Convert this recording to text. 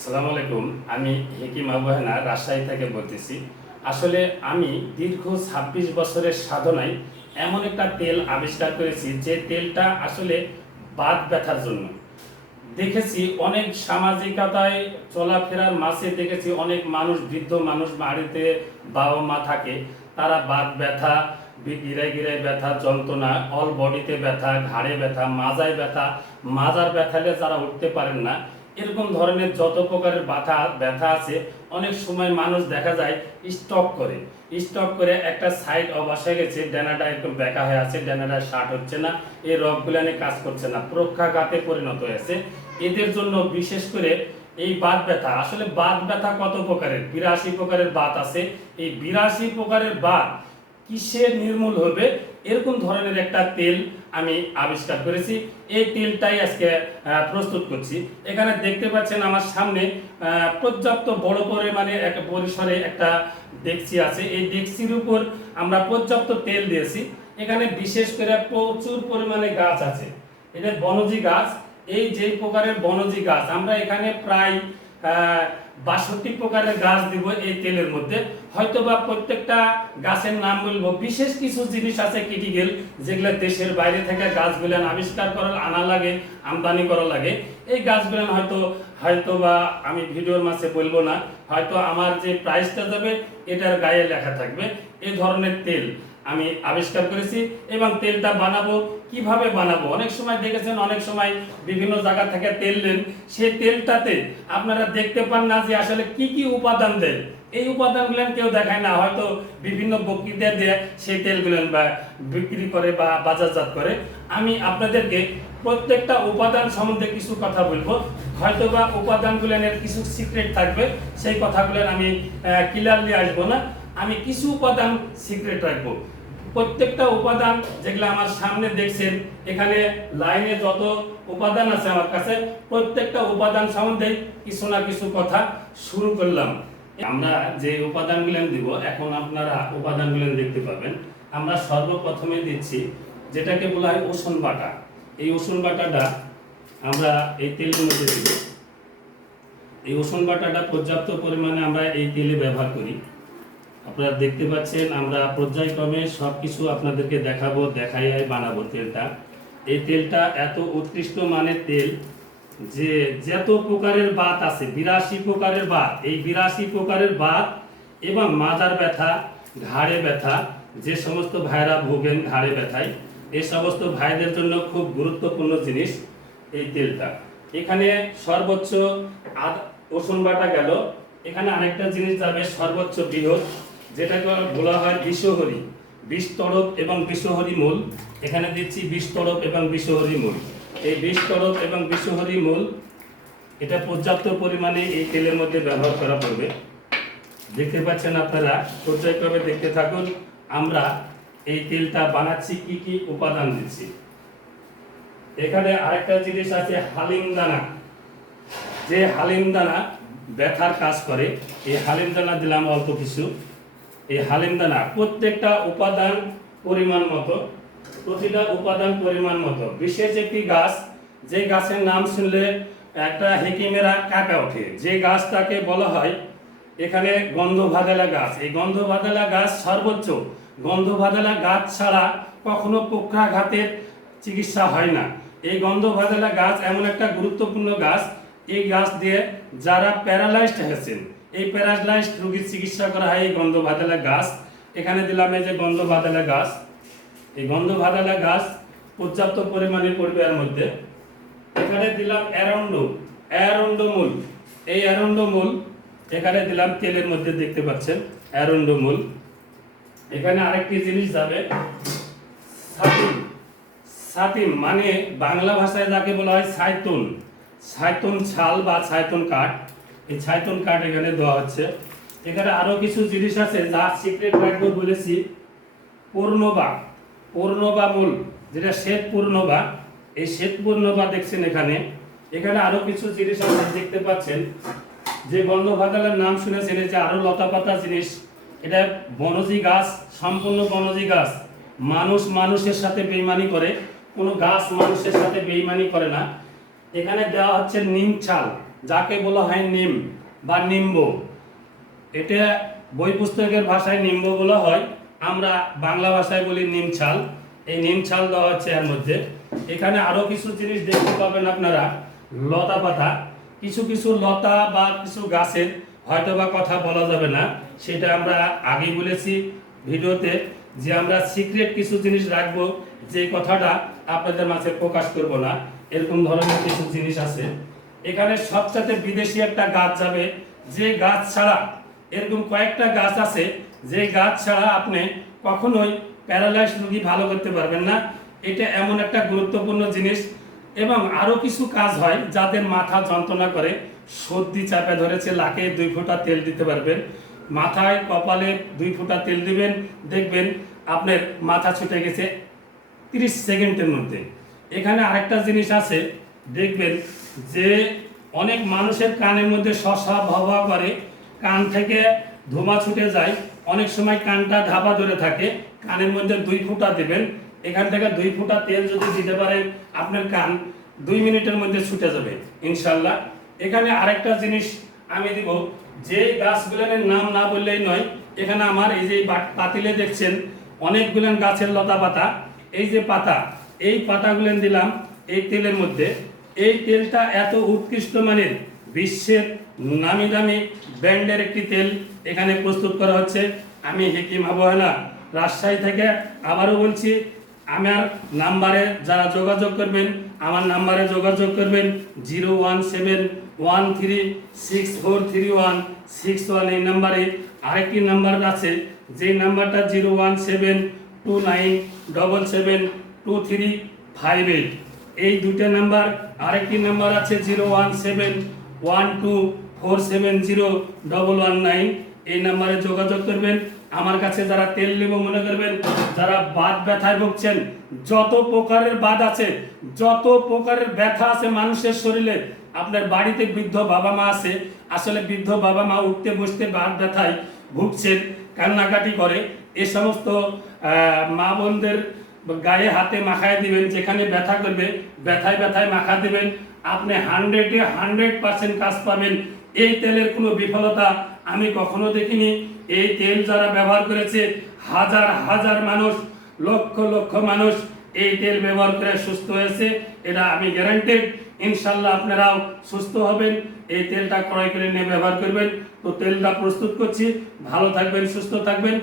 আসসালামু আলাইকুম। আমি হেকিম আবহানা রাজশাহী থেকে বলতেছি। আসলে আমি দীর্ঘ ছাব্বিশ বছরের সাধনায় এমন একটা তেল আবিষ্কার করেছি যে তেলটা আসলে বাত ব্যথার জন্য। দেখেছি অনেক সামাজিকতায় চলাফেরার মাঝে দেখেছি অনেক মানুষ, বৃদ্ধ মানুষ বাড়িতে বাবা মা থাকে, তারা বাত ব্যথা, গিরায় গিরায় ব্যথা, যন্ত্রণা অল বডিতে ব্যথা, ঘাড়ে ব্যথা, মাজায় ব্যথা, মাজার ব্যথালে যারা উঠতে পারেন না এরকম ধরনের যত প্রকারের ব্যথা ব্যথা আছে, অনেক সময় মানুষ দেখা যায় স্টক করে। স্টক করে একটা সাইড অবশ্যই গেছে, ডেনাটা একদম বেঁকা হয়ে আছে, ডেনাটা শার্ট হচ্ছে না, এই রগগুলানে কাজ করছে না প্রক্ষাঘাতে পরিণত হয়েছে এদের জন্য বিশেষ করে এই বাত ব্যথা, আসলে বাত ব্যথা কত প্রকারের? বিরাশি প্রকারের বাত আছে। এই বিরাশি প্রকারের বাত কিসে নির্মূল হবে? এরকম ধরনের একটা তেল আমি আবিষ্কার করেছি। এই তেলটাই আজকে প্রস্তুত করছি। এখানে দেখতে পাচ্ছেন আমার সামনে পর্যাপ্ত বড় পরিমাণে এক পরিসরে একটা ডেকচি আছে। এই ডেকচির উপর আমরা পর্যাপ্ত তেল দিয়েছি। এখানে বিশেষ করে প্রচুর পরিমাণে গাছ আছে। এটা বনজি গাছ। এই যে প্রকারের বনজি গাছ, আমরা এখানে প্রায় বাষট্টি প্রকারের গাছ দিব এই তেলের মধ্যে। হয়তোবা প্রত্যেকটা গাছের নাম বলব। বিশেষ কিছু জিনিস আছে ক্রিটিক্যাল যেগুলো দেশের বাইরে থেকে গাছগুলো আবিষ্কার করার আনা লাগে, আমদানি করা লাগে। এই গাছগুলো হয়তো হয়তো বা আমি ভিডিওর মাঝে বলব না। হয়তো আমার যে প্রাইসটা যাবে, এটার গায়ে লেখা থাকবে। এই ধরনের তেল। আমি আবিষ্কার করেছি এবং তেলটা বানাবো। কীভাবে বানাবো? অনেক সময় দেখেছেন, অনেক সময় বিভিন্ন জায়গা থেকে তেল নেন। সেই তেলটাতে আপনারা দেখতে পান না যে আসলে কি কি উপাদান দেয়। এই উপাদানগুলো কেউ দেখায় না। হয়তো বিভিন্ন বক্তৃতা দিয়ে, সেই তেলগুলো বা বিক্রি করে বা বাজারজাত করে। আমি আপনাদেরকে প্রত্যেকটা উপাদান সম্বন্ধে কিছু কথা বলব। হয়তো বা উপাদানগুলোর কিছু সিক্রেট থাকবে। সেই কথাগুলো আমি ক্লিয়ারলি আসব না। আমি কিছু উপাদান সিক্রেট রাখব। প্রত্যেকটা উপাদান যেগুলো আমার সামনে দেখছেন, এখানে লাইনে যত উপাদান আছে আমার কাছে, প্রত্যেকটা উপাদান সম্বন্ধে কিছু না কিছু কথা শুরু করলাম। আমরা যে উপাদানগুলো দিব, এখন আপনারা উপাদানগুলো দেখতে পাবেন। আমরা সর্বপ্রথমে দিচ্ছি, যেটাকে বলা হয় ওষুন বাটা। এই ওষুন বাটাটা আমরা এই তেলের মধ্যে দিব। এই ওষুন বাটাটা পর্যাপ্ত পরিমাণে আমরা এই তেলে ব্যবহার করি। আপনারা দেখতে পাচ্ছেন, আমরা পর্যায়ক্রমে সব কিছু আপনাদেরকে দেখাবো, দেখাই বানাবো তেলটা। এই তেলটা এত উৎকৃষ্ট মানের তেল যে যত প্রকারের বাত আছে, বিরাশি প্রকারের বাত, এই বিরাশি প্রকারের বাত এবং মাজার ব্যথা, ঘাড়ে ব্যথা, যে সমস্ত ভাইরা ভোগেন ঘাড়ে ব্যথায়, এই সমস্ত ভাইদের জন্য খুব গুরুত্বপূর্ণ জিনিস এই তেলটা। এখানে সর্বোচ্চ আদ ওষুন বাটা গেল। এখানে আরেকটা জিনিস যাবে, সর্বোচ্চ বৃহৎ যেটাকে বলা হয় বিশ্বহরি বিষ তরফ এবং বিশ্বহরি মূল। এখানে দিচ্ছি বিষ তরফ এবং বিশ্বহরি মূল। এই বিষ তরফ এবং বিশ্বহরি মূল, এটা পর্যাপ্ত পরিমাণে এই তেলের মধ্যে ব্যবহার করা পড়বে। দেখতে পাচ্ছেন আপনারা, পর্যায়ক্রমে দেখতে থাকুন, আমরা এই তেলটা বানাচ্ছি, কি কি উপাদান দিচ্ছি। এখানে আরেকটা জিনিস আছে হালিম দানা যে হালিম দানা ব্যথার কাজ করে, এই হালিম দানা দিলাম অল্প কিছু। এই হালিম দানা প্রত্যেকটা উপাদান পরিমাণ মতো, প্রতিটা উপাদান পরিমাণ মতো। বিশেষ একটি গাছ, যে গাছের নাম শুনলে একটা হেকিমেরা কাকা ওঠে। যে গাছটাকে বলা হয়, এখানে গন্ধ ভাদালা গাছ। এই গন্ধ ভাদালা গাছ সর্বোচ্চ। গন্ধ ভাদালা গাছ ছাড়া কখনো পক্ষাঘাতের চিকিৎসা হয় না। এই গন্ধ ভাদালা গাছ এমন একটা গুরুত্বপূর্ণ গাছ। এই গাছ দিয়ে যারা প্যারালাইজড হয়েছেন এই প্যারালাইজড রোগীর চিকিৎসা করা হয় এই গন্ধ ভাদালা গাছ। এখানে দিলাম এই যে গন্ধ ভাদালা গাছ। এই গন্ধ ভাদালা গাছ পর্যাপ্ত পরিমাণে পড়বে এর মধ্যে। এখানে দিলাম অ্যারন্ড অ্যারন্ড মূল। এই অ্যারন্ড মূল এখানে দিলাম তেলের মধ্যে দেখতে পাচ্ছেন, অ্যারন্ড মূল। এখানে আরেকটি জিনিস যাবে, সাতিম। সাতিম মানে বাংলা ভাষায় যাকে বলা হয় সাইতুন। সাইতুন ছাল বা সাইতুন কাঠ। এই সাইতুন কাঠ এখানে দেওয়া হচ্ছে। এখানে আরও কিছু জিনিস আছে যা সিক্রেট রাখব বলেছি। পূর্ণবা পূর্ণবা মূল, যেটা শ্বেত পূর্ণবা, এই শ্বেত পূর্ণবা দেখছেন এখানে। এখানে আরও কিছু জিনিস আছে দেখতে পাচ্ছেন। যে গন্ধ ভাতালের নাম শুনেছেন যে আরও লতা পাতা জিনিস, এটা বনজি গাছ, সম্পূর্ণ বনজি গাছ। মানুষ মানুষের সাথে বেইমানি করে, কোনো গাছ মানুষের সাথে বেইমানি করে না। এখানে দেওয়া হচ্ছে নিম চাল যাকে বলা হয় নিম বা নিম্ব। এটা বই পুস্তকের ভাষায় নিম্ব বলা হয়। আমরা বাংলা ভাষায় বলি নিম ছাল। এই নিম ছাল দেওয়া হচ্ছে এর মধ্যে। এখানে আরও কিছু জিনিস দেখতে পাবেন আপনারা। লতা পাতা। কিছু কিছু লতা বা কিছু গাছের হয়তো বা কথা বলা যাবে না। সেটা আমরা আগেই বলেছি ভিডিওতে যে আমরা সিক্রেট কিছু জিনিস রাখব। যে কথাটা আপনাদের মাঝে প্রকাশ করব না। এরকম ধরনের কিছু জিনিস আছে। এখানে সবচাইতে বিদেশি একটা গাছ যাবে। যে গাছ ছাড়া এরকম কয়েকটা গাছ আছে, যে গাছ ছাড়া আপনি কখনোই প্যারালাইজ রোগী ভালো করতে পারবেন না। এটা এমন একটা গুরুত্বপূর্ণ জিনিস। এবং আরও কিছু কাজ হয় যাদের মাথা যন্ত্রণা করে, সর্দি চাপে ধরেছে, লাকে দুই ফোঁটা তেল দিতে পারবেন। মাথায়, কপালে দুই ফোঁটা তেল দিবেন, দেখবেন আপনার মাথা ছুটে গেছে তিরিশ সেকেন্ডের মধ্যে। এখানে আরেকটা জিনিস আছে দেখবেন যে অনেক মানুষের কানের মধ্যে শশা ভবা করে, কান থেকে ধোঁয়া ছুটে যায়। অনেক সময় কানটা ঢাবা ধরে থাকে, কানের মধ্যে দুই ফুটা দেবেন। এখান থেকে দুই ফুটা তেল যদি দিতে পারেন, আপনার কান দুই মিনিটের মধ্যে ছুটে যাবে, ইনশাল্লাহ। এখানে আরেকটা জিনিস আমি দিব, যে গাছগুলোর নাম না বললেই নয়, এখানে আমার এই যে পাতিলে দেখছেন অনেকগুলো গাছের লতা পাতা। এই যে পাতা, এই পাতাগুলো দিলাম এই তেলের মধ্যে। এই তেলটা এত উৎকৃষ্ট মানের, বিশ্বের নামি দামি ব্র্যান্ডের একটি তেল এখানে প্রস্তুত করা হচ্ছে। আমি হেকিম আবহানা রাজশাহী থেকে আবারও বলছি, আমার নাম্বারে যারা যোগাযোগ করবেন, আমার নাম্বারে যোগাযোগ করবেন, zero one seven one three six four three one six one এই নাম্বারে। আরেকটি নাম্বার আছে, যেই নাম্বারটা zero one seven two nine double seven two three five eight. এই দুটো নাম্বার, আরেকটি নাম্বার আছে zero one seven one two four seven zero double one nine. এই নাম্বারে যোগাযোগ করবেন। আমার কাছে যারা তেল নেব মনে করবেন, যারা বাত ব্যথায় ভুগছেন, যত প্রকারের বাদ আছে, যত প্রকারের ব্যথা আছে মানুষের শরীরে, আপনার বাড়িতে বৃদ্ধ বাবা মা আছে, আসলে বৃদ্ধ বাবা মা উঠতে বসতে বাত ব্যথায় ভুগছেন, কান্নাকাটি করে, এ সমস্ত মা বোনদের গায়ে হাতে মাখায় দিবেন, যেখানে ব্যথা করবে, ব্যথায় ব্যথায় মাখা দিবেন। আপনি হান্ড্রেডে হান্ড্রেড পার্সেন্ট কাজ পাবেন। এই তেলের কোনো বিফলতা আমি কখনো দেখিনি। এই তেল যারা ব্যবহার করেছে, হাজার হাজার মানুষ, লক্ষ লক্ষ মানুষ এই তেল ব্যবহার করে সুস্থ হয়েছে। এটা আমি গ্যারান্টেড ইনশাল্লাহ আপনারাও সুস্থ হবেন। এই তেলটা ক্রয় করে নিয়ে ব্যবহার করবেন। তো তেলটা প্রস্তুত করছি। ভালো থাকবেন, সুস্থ থাকবেন।